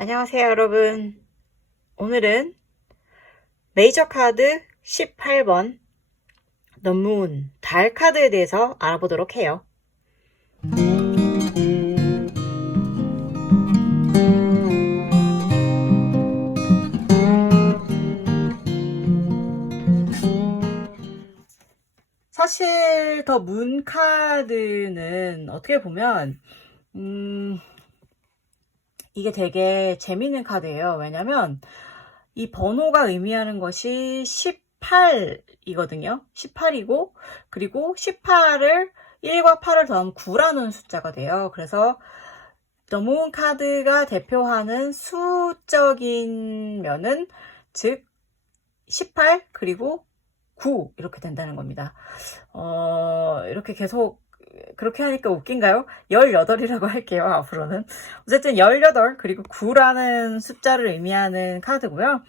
안녕하세요, 여러분. 오늘은 메이저 카드 18번 The Moon, 달 카드에 대해서 알아보도록 해요. 사실 더 문 카드는 어떻게 보면 이게 되게 재밌는 카드예요. 왜냐면 이 번호가 의미하는 것이 18이거든요. 18이고 그리고 18을 1과 8을 더하면 9라는 숫자가 돼요. 그래서 더문 카드가 대표하는 수적인 면은 즉 18 그리고 9 이렇게 된다는 겁니다. 이렇게 계속 그렇게 하니까 웃긴가요? 18이라고 할게요, 앞으로는. 어쨌든 18 그리고 9라는 숫자를 의미하는 카드고요.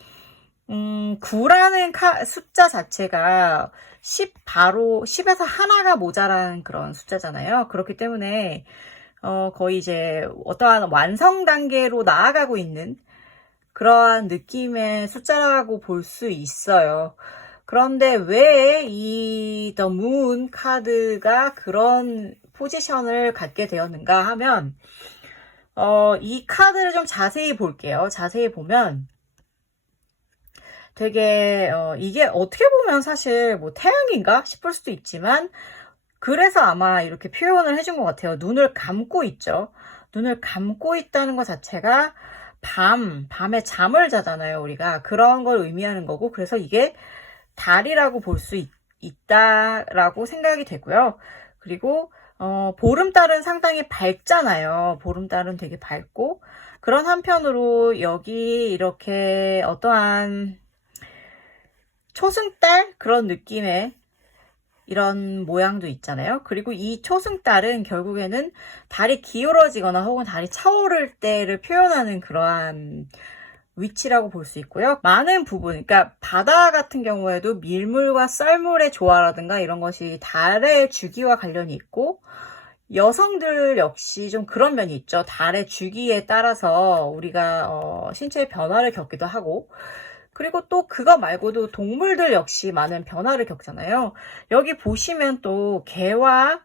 9라는 숫자 자체가 10에서 하나가 모자란 그런 숫자잖아요. 그렇기 때문에 거의 이제 어떠한 완성 단계로 나아가고 있는 그러한 느낌의 숫자라고 볼 수 있어요. 그런데 왜 이 The Moon 카드가 그런 포지션을 갖게 되었는가 하면 이 카드를 좀 자세히 볼게요. 자세히 보면 되게 이게 어떻게 보면 사실 뭐 태양인가 싶을 수도 있지만 그래서 아마 이렇게 표현을 해준 것 같아요. 눈을 감고 있죠. 눈을 감고 있다는 것 자체가 밤에 잠을 자잖아요, 우리가. 그런 걸 의미하는 거고, 그래서 이게 달이라고 볼 수 있다라고 생각이 되고요. 그리고, 보름달은 상당히 밝잖아요. 보름달은 되게 밝고, 그런 한편으로 여기 이렇게 어떠한 초승달 그런 느낌의 이런 모양도 있잖아요. 그리고 이 초승달은 결국에는 달이 기울어지거나 혹은 달이 차오를 때를 표현하는 그러한 위치라고 볼 수 있고요. 많은 부분, 그러니까 바다 같은 경우에도 밀물과 썰물의 조화라든가 이런 것이 달의 주기와 관련이 있고 여성들 역시 좀 그런 면이 있죠. 달의 주기에 따라서 우리가 신체의 변화를 겪기도 하고 그리고 또 그거 말고도 동물들 역시 많은 변화를 겪잖아요. 여기 보시면 또 개와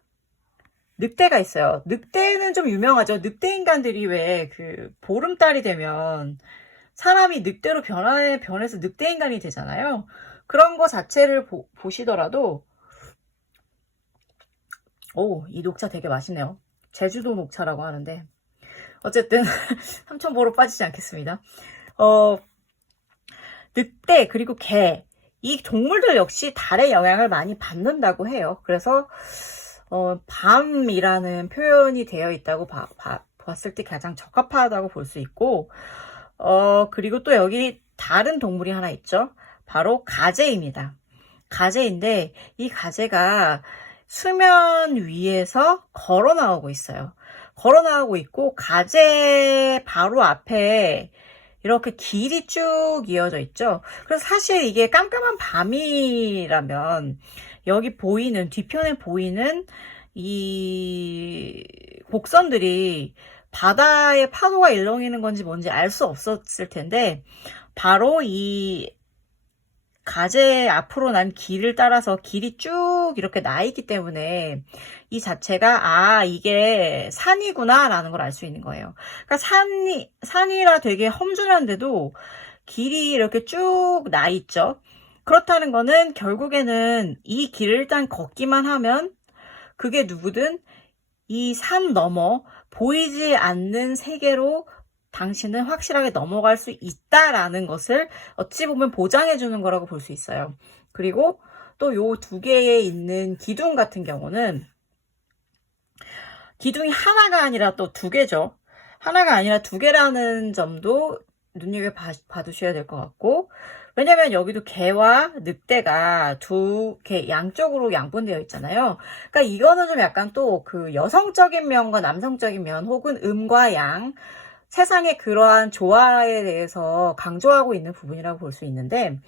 늑대가 있어요. 늑대는 좀 유명하죠. 늑대 인간들이 왜 그 보름달이 되면 사람이 늑대로 변해서 늑대 인간이 되잖아요. 그런 거 자체를 보시더라도 이 녹차 되게 맛있네요. 제주도 녹차라고 하는데 어쨌든 삼천포로 빠지지 않겠습니다. 늑대 그리고 개, 이 동물들 역시 달의 영향을 많이 받는다고 해요. 그래서 밤이라는 표현이 되어 있다고 봤을 때 가장 적합하다고 볼 수 있고 그리고 또 여기 다른 동물이 하나 있죠. 바로 가재입니다. 가재인데 이 가재가 수면 위에서 걸어 나오고 있어요. 걸어 나오고 있고 가재 바로 앞에 이렇게 길이 쭉 이어져 있죠. 그래서 사실 이게 깜깜한 밤이라면 여기 보이는 뒤편에 보이는 이 곡선들이 바다의 파도가 일렁이는 건지 뭔지 알 수 없었을 텐데 바로 이 가재 앞으로 난 길을 따라서 길이 쭉 이렇게 나 있기 때문에 이 자체가 이게 산이구나 라는 걸 알 수 있는 거예요. 그러니까 산이라 되게 험준한데도 길이 이렇게 쭉 나 있죠. 그렇다는 거는 결국에는 이 길을 일단 걷기만 하면 그게 누구든 이 산 너머 보이지 않는 세계로 당신은 확실하게 넘어갈 수 있다라는 것을 어찌 보면 보장해 주는 거라고 볼 수 있어요. 그리고 또 요 두 개에 있는 기둥 같은 경우는 기둥이 하나가 아니라 또 두 개죠. 하나가 아니라 두 개라는 점도 눈여겨봐두셔야 될 것 같고 왜냐면 여기도 개와 늑대가 두 개 양쪽으로 양분되어 있잖아요. 그러니까 이거는 좀 약간 또 그 여성적인 면과 남성적인 면 혹은 음과 양 세상의 그러한 조화에 대해서 강조하고 있는 부분이라고 볼 수 있는데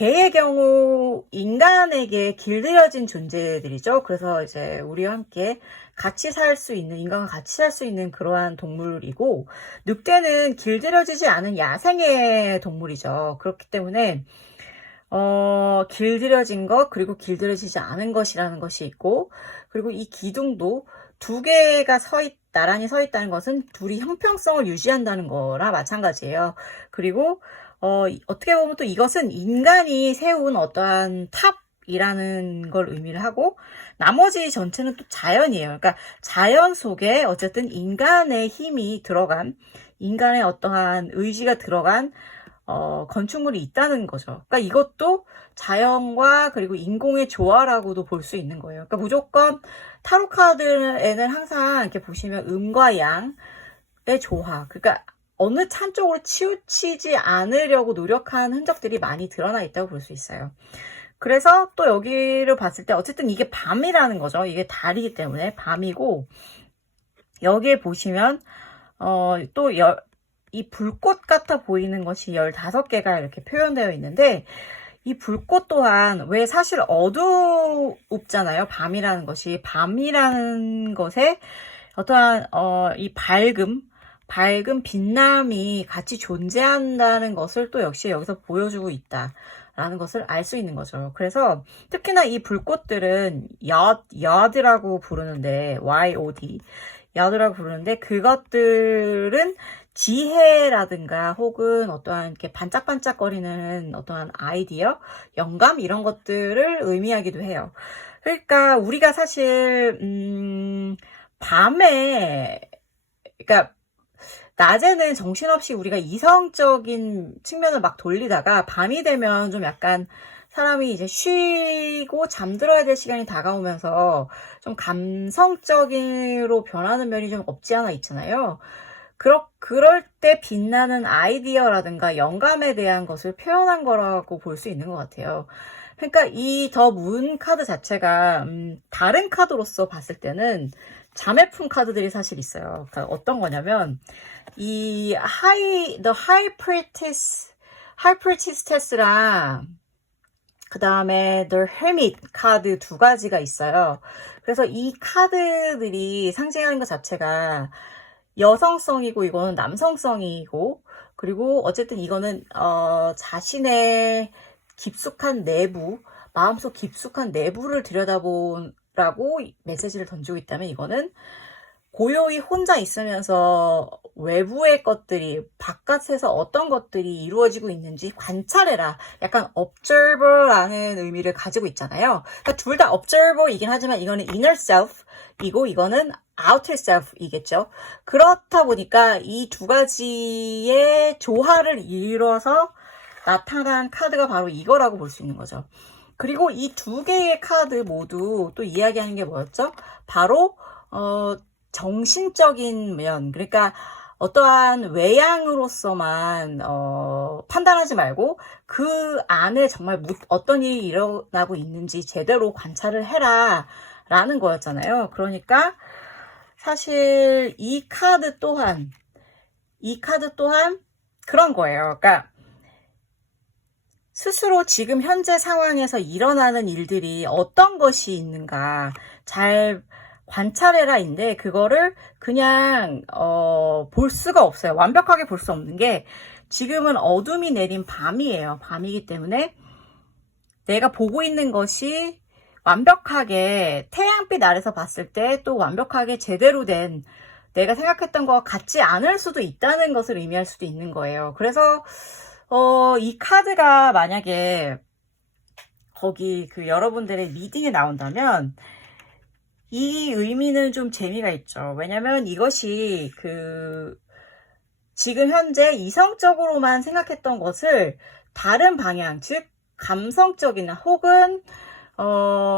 개의 경우 인간에게 길들여진 존재들이죠. 그래서 이제 우리와 함께 같이 살 수 있는, 인간과 같이 살 수 있는 그러한 동물이고, 늑대는 길들여지지 않은 야생의 동물이죠. 그렇기 때문에 길들여진 것, 그리고 길들여지지 않은 것이라는 것이 있고, 그리고 이 기둥도 두 개가 나란히 서 있다는 것은 둘이 형평성을 유지한다는 거라 마찬가지예요. 그리고 어떻게 보면 또 이것은 인간이 세운 어떠한 탑이라는 걸 의미를 하고, 나머지 전체는 또 자연이에요. 그러니까 자연 속에 어쨌든 인간의 힘이 들어간, 인간의 어떠한 의지가 들어간 건축물이 있다는 거죠. 그러니까 이것도 자연과 그리고 인공의 조화라고도 볼 수 있는 거예요. 그러니까 무조건 타로 카드에는 항상 이렇게 보시면 음과 양의 조화, 그러니까 어느 한쪽으로 치우치지 않으려고 노력한 흔적들이 많이 드러나 있다고 볼 수 있어요. 그래서 또 여기를 봤을 때 어쨌든 이게 밤이라는 거죠. 이게 달이기 때문에 밤이고, 여기에 보시면 또 이 불꽃 같아 보이는 것이 15개가 이렇게 표현되어 있는데, 이 불꽃 또한 왜 사실 어둡잖아요. 밤이라는 것이. 밤이라는 것에 어떠한 이 밝음, 빛남이 같이 존재한다는 것을 또 역시 여기서 보여주고 있다라는 것을 알 수 있는 거죠. 그래서 특히나 이 불꽃들은 여드라고 부르는데, YOD, 여드라고 부르는데, 그것들은 지혜라든가 혹은 어떠한 이렇게 반짝반짝거리는 어떠한 아이디어, 영감 이런 것들을 의미하기도 해요. 그러니까 우리가 사실 밤에, 그러니까 낮에는 정신없이 우리가 이성적인 측면을 막 돌리다가 밤이 되면 좀 약간 사람이 이제 쉬고 잠들어야 될 시간이 다가오면서 좀 감성적으로 변하는 면이 좀 없지 않아 있잖아요. 그럴 때 빛나는 아이디어라든가 영감에 대한 것을 표현한 거라고 볼 수 있는 것 같아요. 그러니까 이 더 문 카드 자체가 다른 카드로서 봤을 때는 자매품 카드들이 사실 있어요. 그러니까 어떤 거냐면 이 The High Priestess랑 그 다음에 The Hermit 카드 두 가지가 있어요. 그래서 이 카드들이 상징하는 것 자체가 여성성이고 이거는 남성성이고, 그리고 어쨌든 이거는 자신의 깊숙한 내부, 마음속 깊숙한 내부를 들여다보라고 메시지를 던지고 있다면, 이거는 고요히 혼자 있으면서 외부의 것들이, 바깥에서 어떤 것들이 이루어지고 있는지 관찰해라. 약간 observer라는 의미를 가지고 있잖아요. 그러니까 둘 다 observer이긴 하지만 이거는 inner self이고 이거는 outer self이겠죠. 그렇다 보니까 이 두 가지의 조화를 이뤄서 나타난 카드가 바로 이거라고 볼 수 있는 거죠. 그리고 이 두 개의 카드 모두 또 이야기하는 게 뭐였죠? 바로 정신적인 면, 그러니까 어떠한 외양으로서만 판단하지 말고 그 안에 정말 어떤 일이 일어나고 있는지 제대로 관찰을 해라 라는 거였잖아요. 그러니까 사실 이 카드 또한 그런 거예요. 그러니까 스스로 지금 현재 상황에서 일어나는 일들이 어떤 것이 있는가 잘 관찰해라인데, 그거를 그냥 볼 수가 없어요. 완벽하게 볼 수 없는 게, 지금은 어둠이 내린 밤이에요. 밤이기 때문에 내가 보고 있는 것이 완벽하게 태양빛 아래서 봤을 때 또 완벽하게 제대로 된 내가 생각했던 것과 같지 않을 수도 있다는 것을 의미할 수도 있는 거예요. 그래서 이 카드가 만약에 거기 여러분들의 리딩에 나온다면 이 의미는 좀 재미가 있죠. 왜냐면 이것이 지금 현재 이성적으로만 생각했던 것을 다른 방향, 즉 감성적이나 혹은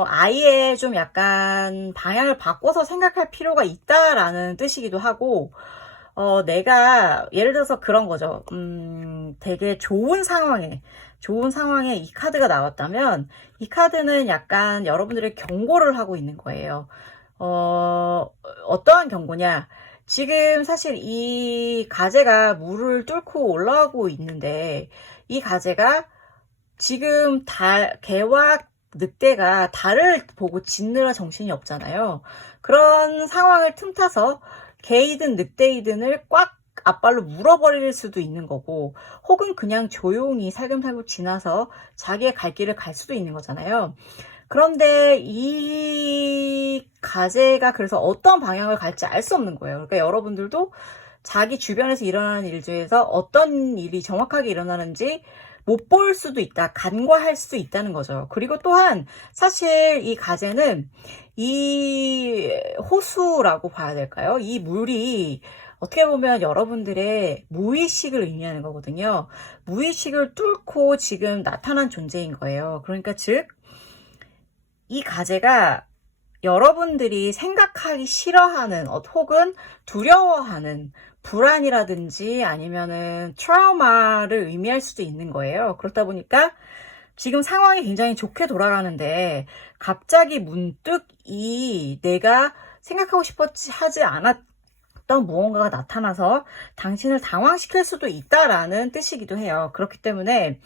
아예 좀 약간 방향을 바꿔서 생각할 필요가 있다라는 뜻이기도 하고, 내가 예를 들어서 그런 거죠. 되게 좋은 상황에 이 카드가 나왔다면 이 카드는 약간 여러분들의 경고를 하고 있는 거예요. 어떠한 경고냐? 지금 사실 이 가재가 물을 뚫고 올라가고 있는데 이 가재가 지금 개와 늑대가 달을 보고 짖느라 정신이 없잖아요. 그런 상황을 틈타서 개이든 늑대이든을 꽉 앞발로 물어버릴 수도 있는 거고, 혹은 그냥 조용히 살금살금 지나서 자기의 갈 길을 갈 수도 있는 거잖아요. 그런데 이 가재가 그래서 어떤 방향을 갈지 알 수 없는 거예요. 그러니까 여러분들도 자기 주변에서 일어나는 일 중에서 어떤 일이 정확하게 일어나는지 못 볼 수도 있다, 간과할 수도 있다는 거죠. 그리고 또한 사실 이 가재는 이 호수라고 봐야 될까요? 이 물이 어떻게 보면 여러분들의 무의식을 의미하는 거거든요. 무의식을 뚫고 지금 나타난 존재인 거예요. 그러니까 즉, 이 가재가 여러분들이 생각하기 싫어하는 혹은 두려워하는 불안이라든지 아니면은 트라우마를 의미할 수도 있는 거예요. 그렇다 보니까 지금 상황이 굉장히 좋게 돌아가는데 갑자기 문득 이 내가 생각하고 싶었지 하지 않았던 무언가가 나타나서 당신을 당황시킬 수도 있다라는 뜻이기도 해요. 그렇기 때문에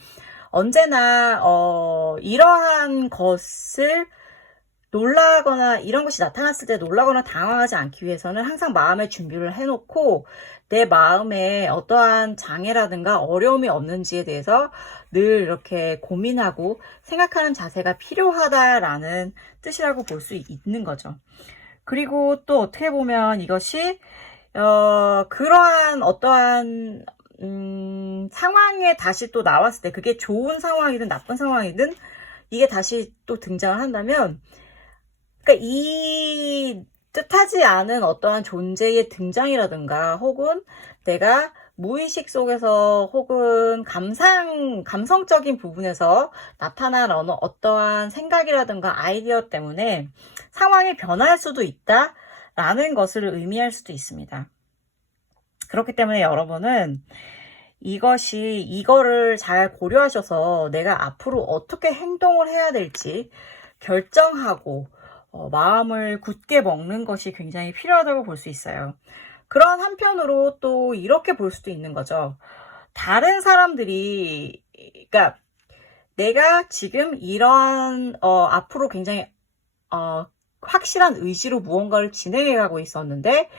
언제나 이러한 것을 놀라거나 이런 것이 나타났을 때 놀라거나 당황하지 않기 위해서는 항상 마음의 준비를 해놓고 내 마음에 어떠한 장애라든가 어려움이 없는지에 대해서 늘 이렇게 고민하고 생각하는 자세가 필요하다라는 뜻이라고 볼 수 있는 거죠. 그리고 또 어떻게 보면 이것이 그러한 어떠한 상황에 다시 또 나왔을 때 그게 좋은 상황이든 나쁜 상황이든 이게 다시 또 등장을 한다면, 그러니까 이 뜻하지 않은 어떠한 존재의 등장이라든가 혹은 내가 무의식 속에서 혹은 감성적인 부분에서 나타난 어떠한 생각이라든가 아이디어 때문에 상황이 변할 수도 있다라는 것을 의미할 수도 있습니다. 그렇기 때문에 여러분은 이거를 잘 고려하셔서 내가 앞으로 어떻게 행동을 해야 될지 결정하고 마음을 굳게 먹는 것이 굉장히 필요하다고 볼 수 있어요. 그런 한편으로 또 이렇게 볼 수도 있는 거죠. 다른 사람들이, 그러니까 내가 지금 이런 앞으로 굉장히 확실한 의지로 무언가를 진행해가고 있었는데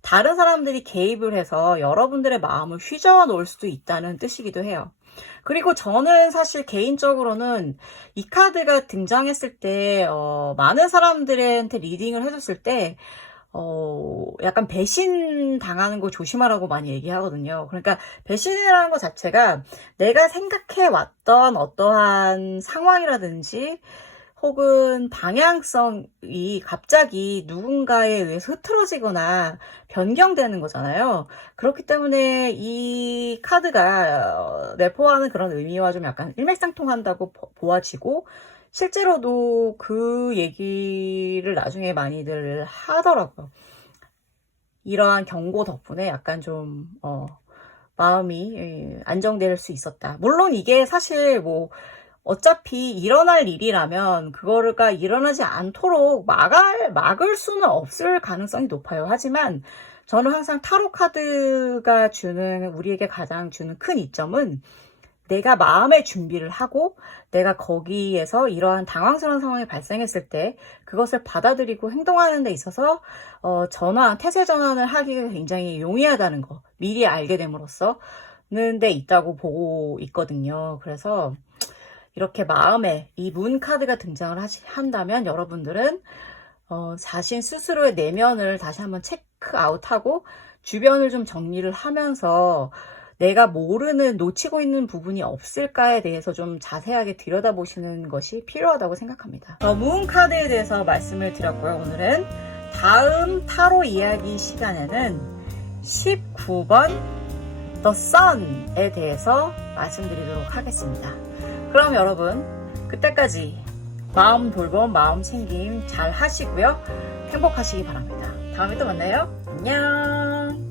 다른 사람들이 개입을 해서 여러분들의 마음을 휘저어 놓을 수도 있다는 뜻이기도 해요. 그리고 저는 사실 개인적으로는 이 카드가 등장했을 때 많은 사람들한테 리딩을 해줬을 때 약간 배신 당하는 거 조심하라고 많이 얘기하거든요. 그러니까 배신이라는 것 자체가 내가 생각해 왔던 어떠한 상황이라든지 혹은 방향성이 갑자기 누군가에 의해서 흐트러지거나 변경되는 거잖아요. 그렇기 때문에 이 카드가 내포하는 그런 의미와 좀 약간 일맥상통한다고 보아지고, 실제로도 그 얘기를 나중에 많이들 하더라고요. 이러한 경고 덕분에 약간 좀 마음이 안정될 수 있었다. 물론 이게 사실 어차피 일어날 일이라면 그거가 일어나지 않도록 막을 수는 없을 가능성이 높아요. 하지만 저는 항상 타로 카드가 우리에게 가장 주는 큰 이점은 내가 마음의 준비를 하고 내가 거기에서 이러한 당황스러운 상황이 발생했을 때 그것을 받아들이고 행동하는 데 있어서 태세 전환을 하기가 굉장히 용이하다는 거 미리 알게 됨으로써는 데 있다고 보고 있거든요. 그래서 이렇게 마음에 이 문 카드가 등장을 한다면 여러분들은 자신 스스로의 내면을 다시 한번 체크아웃하고 주변을 좀 정리를 하면서 내가 놓치고 있는 부분이 없을까에 대해서 좀 자세하게 들여다보시는 것이 필요하다고 생각합니다. 문 카드에 대해서 말씀을 드렸고요. 오늘은 다음 타로 이야기 시간에는 19번 The Sun에 대해서 말씀드리도록 하겠습니다. 그럼 여러분, 그때까지 마음 돌봄, 마음 챙김 잘 하시고요. 행복하시기 바랍니다. 다음에 또 만나요. 안녕.